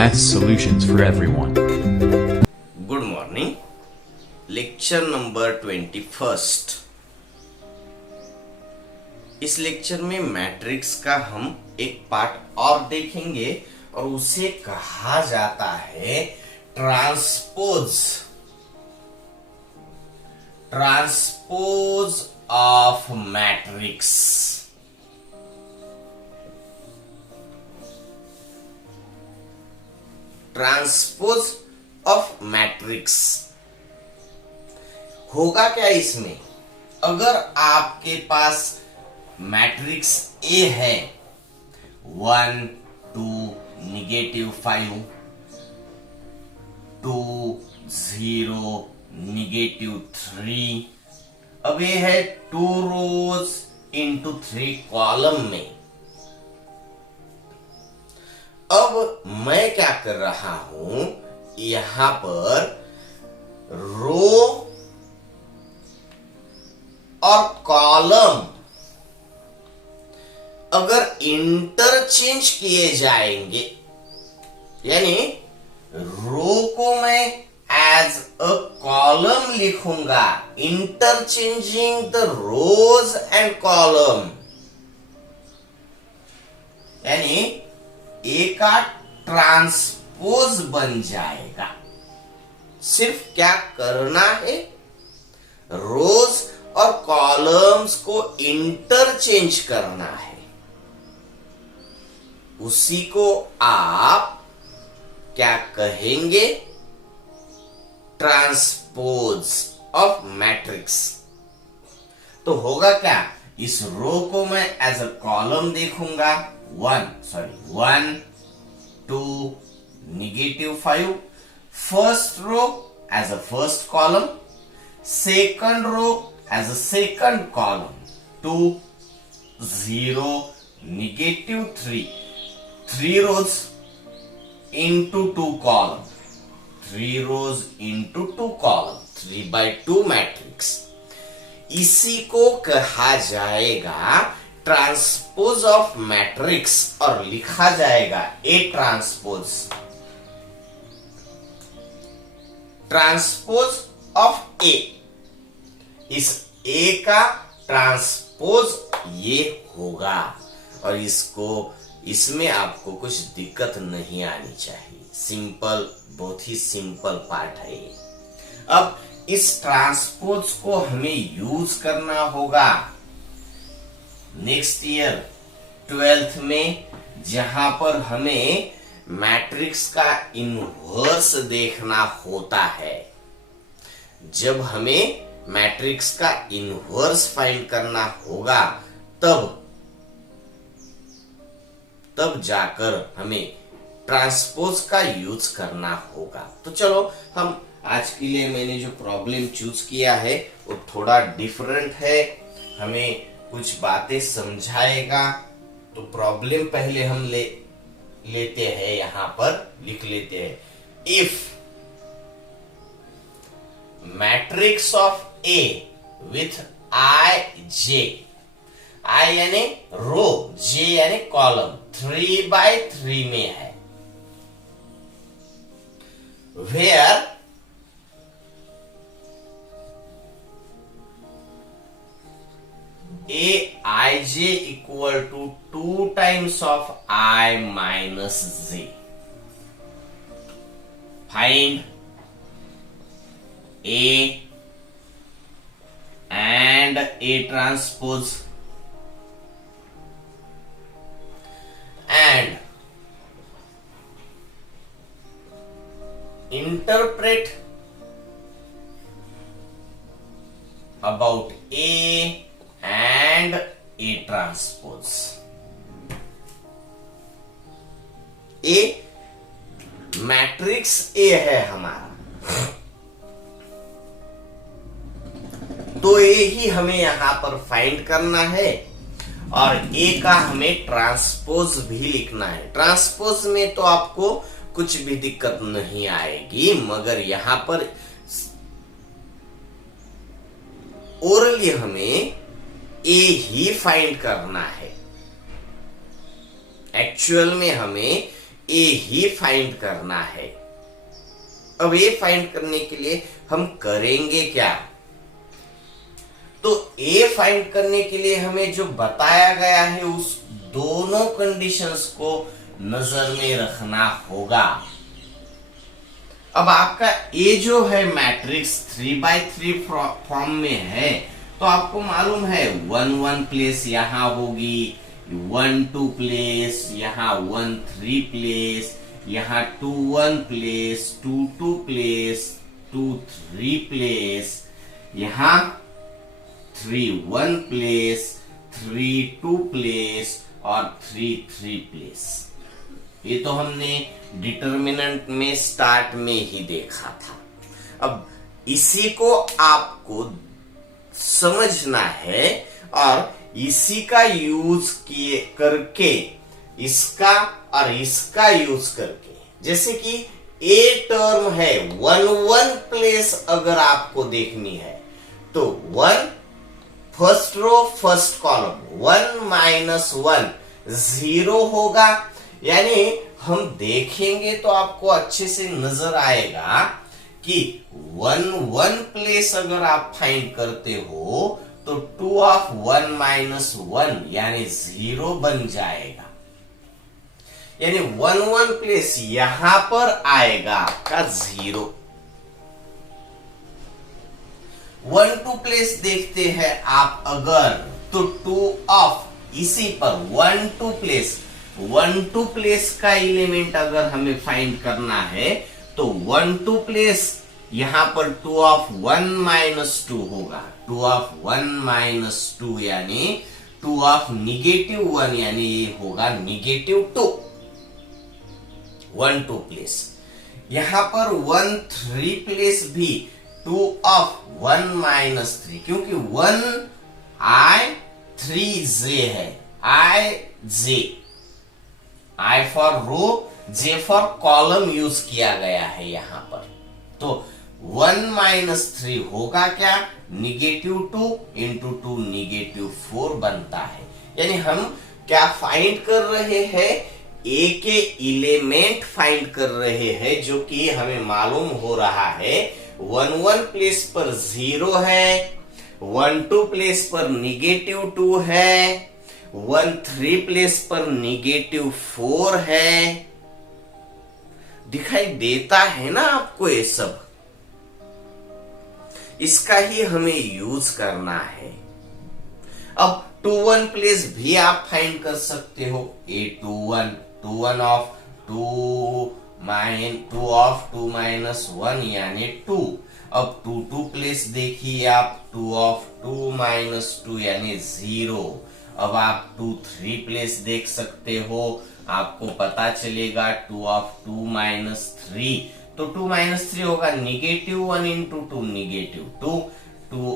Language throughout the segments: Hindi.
Math solutions for everyone. Good morning. Lecture number 21। इस लेक्चर में मैट्रिक्स का हम एक पार्ट और देखेंगे और उसे कहा जाता है transpose of matrix. Transpose of matrix होगा क्या इसमें? अगर आपके पास मैट्रिक्स ए है 1 2 -5 2 0 -3, अब ये है 2 रोज इंटू 3 कॉलम में। अब मैं क्या कर रहा हूं, यहां पर रो और कॉलम अगर इंटरचेंज किए जाएंगे, यानी रो को मैं एज अ कॉलम लिखूंगा, interchanging the rows and column, यानी ए का ट्रांसपोज बन जाएगा। सिर्फ क्या करना है, रोज और कॉलम्स को इंटरचेंज करना है। उसी को आप क्या कहेंगे? Transpose of matrix. तो होगा क्या, इस रो को मैं एज अ कॉलम देखूंगा 1 2 -5, first row as a first column, second row as a second column 2 0 -3, 3 rows into 2 column, 3 rows into 2 column, 3/2 matrix. इसी को कहा जाएगा ट्रांसपोज ऑफ मैट्रिक्स और लिखा जाएगा ए ट्रांसपोज ऑफ ए। इस ए का ट्रांसपोज ये होगा और इसमें आपको कुछ दिक्कत नहीं आनी चाहिए। सिंपल, बहुत ही सिंपल पार्ट है ये। अब इस ट्रांसपोज को हमें यूज करना होगा नेक्स्ट ईयर 12th में, जहां पर हमें मैट्रिक्स का इनवर्स देखना होता है। जब हमें मैट्रिक्स का इनवर्स फाइंड करना होगा, तब जाकर हमें ट्रांसपोज का यूज करना होगा। तो चलो, हम आज के लिए मैंने जो प्रॉब्लम चूज किया है वो थोड़ा डिफरेंट है, हमें कुछ बातें समझाएगा। तो प्रॉब्लम पहले हम लेते हैं, यहां पर लिख लेते हैं। If matrix of A with I यानी रो, J यानी कॉलम 3/3 में है, where Aij equal to 2 times of I minus j. Find A and A transpose and interpret about A and A transpose। A matrix A है हमारा, तो ए ही हमें यहां पर फाइंड करना है और ए का हमें ट्रांसपोज भी लिखना है। ट्रांसपोज में तो आपको कुछ भी दिक्कत नहीं आएगी, मगर यहां पर ओरली हमें ए ही फाइंड करना है। एक्चुअल में हमें ए ही फाइंड करना है। अब ए फाइंड करने के लिए हम करेंगे क्या? तो ए फाइंड करने के लिए हमें जो बताया गया है उस दोनों कंडीशंस को नजर में रखना होगा। अब आपका ए जो है मैट्रिक्स 3x3 फॉर्म में है, तो आपको मालूम है 1 प्लेस यहां होगी, 1 प्लेस, यहाँ 1 प्लेस, यहाँ 2 प्लेस, 2 प्लेस, 2 प्लेस, यहाँ 3 प्लेस, 3 प्लेस और 3 प्लेस। ये तो हमने डिटर्मिनेंट में स्टार्ट में ही देखा था। अब इसी को आपको समझना है और इसी का यूज किए करके, इसका और इसका यूज करके, जैसे कि ए टर्म है 1 प्लेस अगर आपको देखनी है तो 1 फर्स्ट रो फर्स्ट कॉलम 1 - 1 0 होगा। यानी हम देखेंगे तो आपको अच्छे से नजर आएगा कि 1 प्लेस अगर आप फाइंड करते हो तो 2 - 1 यानी 0 बन जाएगा। यानी 1 प्लेस यहां पर आएगा आपका 0। 1 प्लेस देखते हैं आप अगर, तो 2 इसी पर 1 प्लेस का एलिमेंट अगर हमें फाइंड करना है तो 1 प्लेस यहां पर 2 होगा। 2 यानी 2 यानी ये होगा -2। 1 प्लेस यहां पर 3 प्लेस भी 2 क्योंकि 1 I 3 J है। I for row, J for column use किया गया है यहां पर। तो 1 - 3 होगा क्या? -2 × 2 -4 बनता है। यानी हम क्या फाइंड कर रहे हैं? ए के एलिमेंट फाइंड कर रहे हैं, जो कि हमें मालूम हो रहा है 1 प्लेस पर 0 है, 1 प्लेस पर -2 है, 3 प्लेस पर -4 है। दिखाई देता है ना आपको ये सब? इसका ही हमें यूज करना है। अब 1 प्लेस भी आप फाइंड कर सकते हो। A21 of 2 - 1 यानी 2। अब 2 प्लेस देखिए आप, 2 of 2 - 2 यानी 0। अब आप 3 प्लेस देख सकते हो, आपको पता चलेगा 2 of 2 - 3, तो 2 - 3 होगा -1 × 2 -2।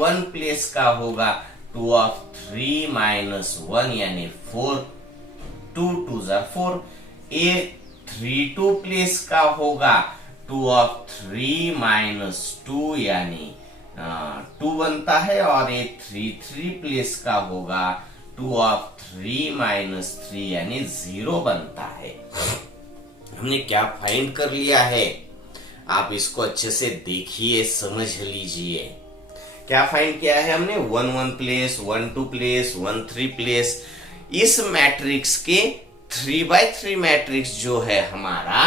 1 प्लेस का होगा 2 of 3 - 1 यानी 4, 2 2 4। 2 प्लेस का होगा 2 of 3 - 2 यानी 2 बनता है, और 3 प्लेस का होगा 2 of 3 - 3 यानी 0 बनता है। हमने क्या फाइंड कर लिया है? आप इसको अच्छे से देखिए, समझ लीजिए। क्या फाइंड किया है हमने? 1 प्लेस, 1 प्लेस, 3 प्लेस। इस मैट्रिक्स के 3x3 मैट्रिक्स जो है हमारा,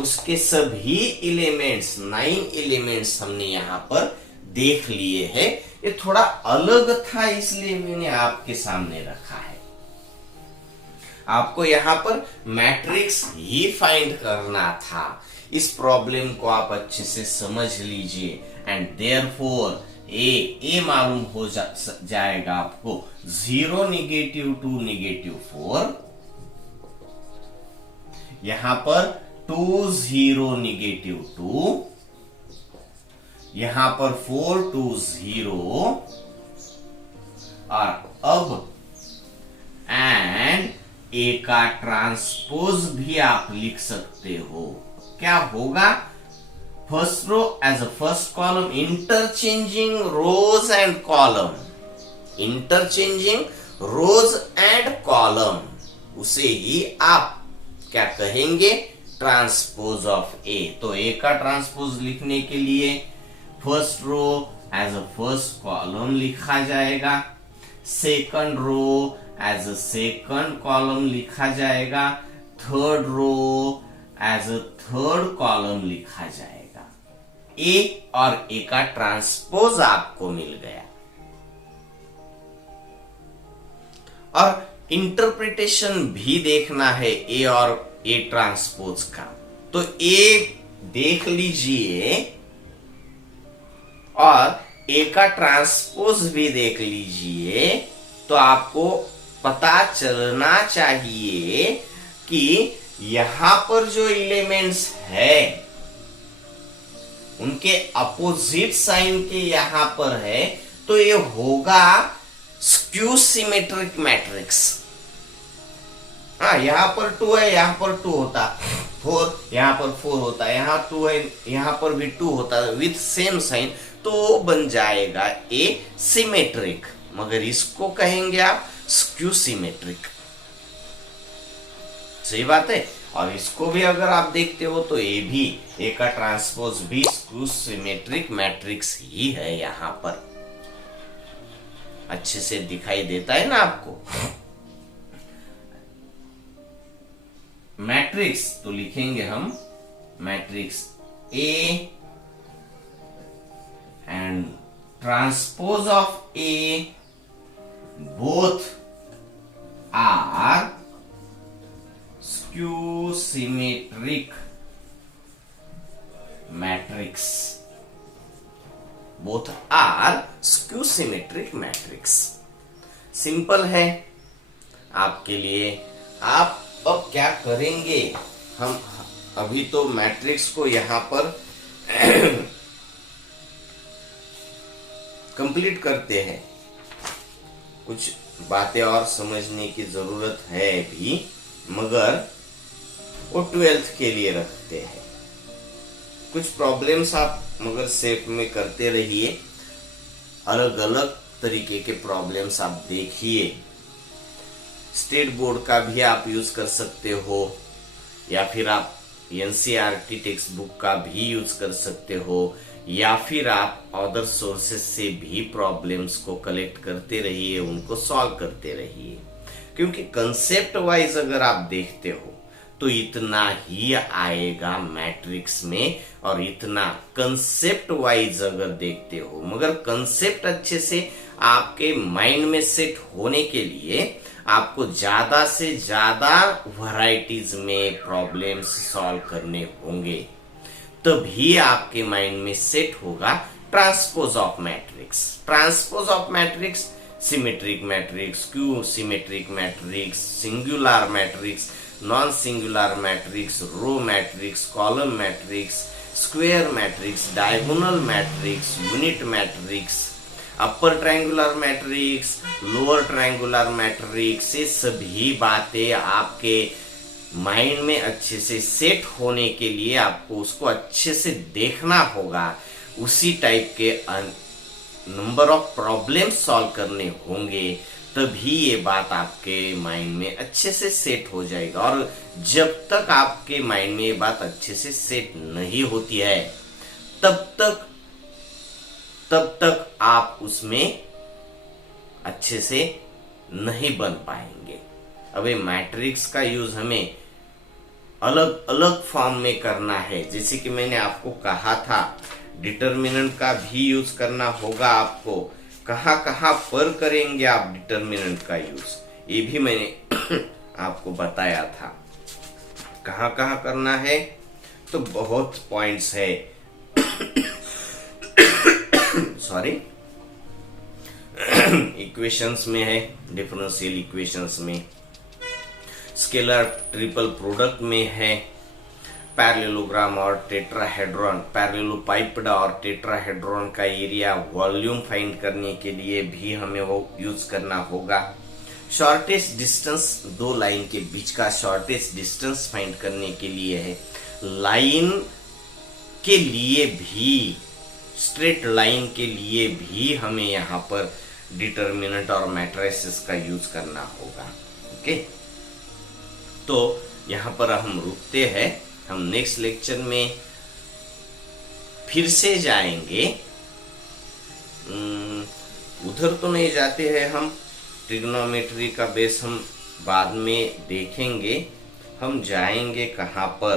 उसके सभी एलिमेंट्स 9 एलिमेंट्स हमने यहां पर देख लिए हैं। ये थोड़ा अलग था इसलिए मैंने आपके सामने रखा है। आपको यहां पर मैट्रिक्स ही फाइंड करना था। इस प्रॉब्लम को आप अच्छे से समझ लीजिए। एंड देयरफॉर ए मालूम हो जाएगा आपको 0 -2 -4, यहां पर 2 0 -2, यहां पर 4 2 0, और अब एंड ए का ट्रांसपोज भी आप लिख सकते हो। क्या होगा? First row as a first column, interchanging rows and column, interchanging rows and column, उसे ही आप क्या कहेंगे, ट्रांसपोज ऑफ ए। तो ए का ट्रांसपोज लिखने के लिए first row as a first column लिखा जाएगा, second row as a second column लिखा जाएगा, third row as a third column लिखा जाएगा। ए और ए का ट्रांसपोज आपको मिल गया। और इंटरप्रिटेशन भी देखना है ए और ए ट्रांसपोज का, तो ए देख लीजिए और ए का ट्रांसपोज भी देख लीजिए, तो आपको पता चलना चाहिए कि यहां पर जो एलिमेंट्स है उनके अपोजिट साइन के यहां पर है, तो ये होगा स्क्यू सिमेट्रिक मैट्रिक्स। हाँ, यहां पर 2 है, यहां पर 2 होता, 4 यहां पर 4 होता, यहां 2 है, यहां पर भी 2 होता विथ सेम साइन, तो बन जाएगा ए सिमेट्रिक। मगर इसको कहेंगे आप स्क्यू सिमेट्रिक। सही बात है। और इसको भी अगर आप देखते हो तो ए भी, ए का ट्रांसपोज भी स्क्यू सिमेट्रिक मैट्रिक्स ही है। यहां पर अच्छे से दिखाई देता है ना आपको। मैट्रिक्स तो लिखेंगे हम matrix A and transpose of A both are skew symmetric matrix. Both are skew symmetric matrix. Simple है आपके लिए। आप अब क्या करेंगे, हम अभी तो मैट्रिक्स को यहां पर कंप्लीट करते हैं। कुछ बातें और समझने की जरूरत है भी, मगर वो 12th के लिए रखते हैं। कुछ प्रॉब्लम्स आप मगर सेफ में करते रहिए, अलग अलग तरीके के प्रॉब्लम्स आप देखिए। स्टेट बोर्ड का भी आप यूज कर सकते हो, या फिर आप एनसीईआरटी टेक्स्ट बुक का भी यूज कर सकते हो, या फिर आप अदर सोर्सेस से भी प्रॉब्लम्स को कलेक्ट करते रहिए, उनको सॉल्व करते रहिए। क्योंकि कंसेप्ट वाइज अगर आप देखते हो तो इतना ही आएगा मैट्रिक्स में, और इतना कंसेप्ट वाइज अगर देखते हो, मगर कंसेप्ट अच्छे से आपके माइंड में सेट होने के लिए आपको ज्यादा से ज्यादा वैरायटीज में प्रॉब्लम्स सॉल्व करने होंगे, तभी आपके माइंड में सेट होगा transpose of matrix. Transpose of matrix, symmetric matrix, skew symmetric matrix, singular matrix, non singular matrix, row matrix, column matrix, square matrix, diagonal matrix, unit matrix, upper triangular matrix, lower triangular matrix, ये सभी बातें आपके माइंड में अच्छे से सेट होने के लिए आपको उसको अच्छे से देखना होगा। उसी टाइप के नंबर ऑफ प्रॉब्लम सॉल्व करने होंगे, तभी ये बात आपके माइंड में अच्छे से सेट हो जाएगा। और जब तक आपके माइंड में ये बात अच्छे से सेट नहीं होती है, तब तक आप उसमें अच्छे से नहीं बन पाएंगे। अबे मैट्रिक्स का यूज हमें अलग अलग फॉर्म में करना है। जैसे कि मैंने आपको कहा था, डिटर्मिनेंट का भी यूज करना होगा आपको। कहां कहां पर करेंगे आप डिटर्मिनेंट का यूज, ये भी मैंने आपको बताया था। कहां कहां करना है, तो बहुत पॉइंट्स है। सॉरी, इक्वेशंस में है, डिफरेंशियल इक्वेशंस में, स्केलर ट्रिपल प्रोडक्ट में है, पैरेललोग्राम और टेट्राहेड्रॉन, पैरेललोपाइपड और टेट्राहेड्रॉन का एरिया वॉल्यूम फाइंड करने के लिए भी हमें वो यूज करना होगा। शॉर्टेस्ट डिस्टेंस, दो लाइन के बीच का शॉर्टेस्ट डिस्टेंस फाइंड करने के लिए है। लाइन के लिए भी, स्ट्रेट लाइन के लिए भी हमें यहाँ पर डिटर्मिनेंट और मैट्रिसेस का यूज करना होगा। ओके, तो यहाँ पर हम रुकते हैं। हम नेक्स्ट लेक्चर में फिर से जाएंगे, उधर तो नहीं जाते हैं हम, ट्रिग्नोमेट्री का बेस हम बाद में देखेंगे। हम जाएंगे कहाँ पर,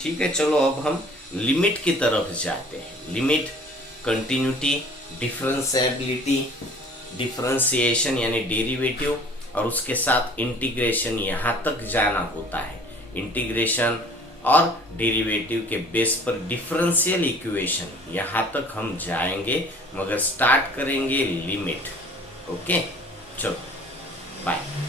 ठीक है चलो अब हम लिमिट की तरफ जाते हैं। लिमिट, कंटिन्यूटी, डिफरेंशिएबिलिटी, डिफरेंशिएशन यानी डेरिवेटिव, और उसके साथ इंटीग्रेशन, यहाँ तक जाना होता है। इंटीग्रेशन और डेरिवेटिव के बेस पर डिफरेंशियल इक्वेशन, यहाँ तक हम जाएंगे, मगर स्टार्ट करेंगे लिमिट। ओके चलो बाय।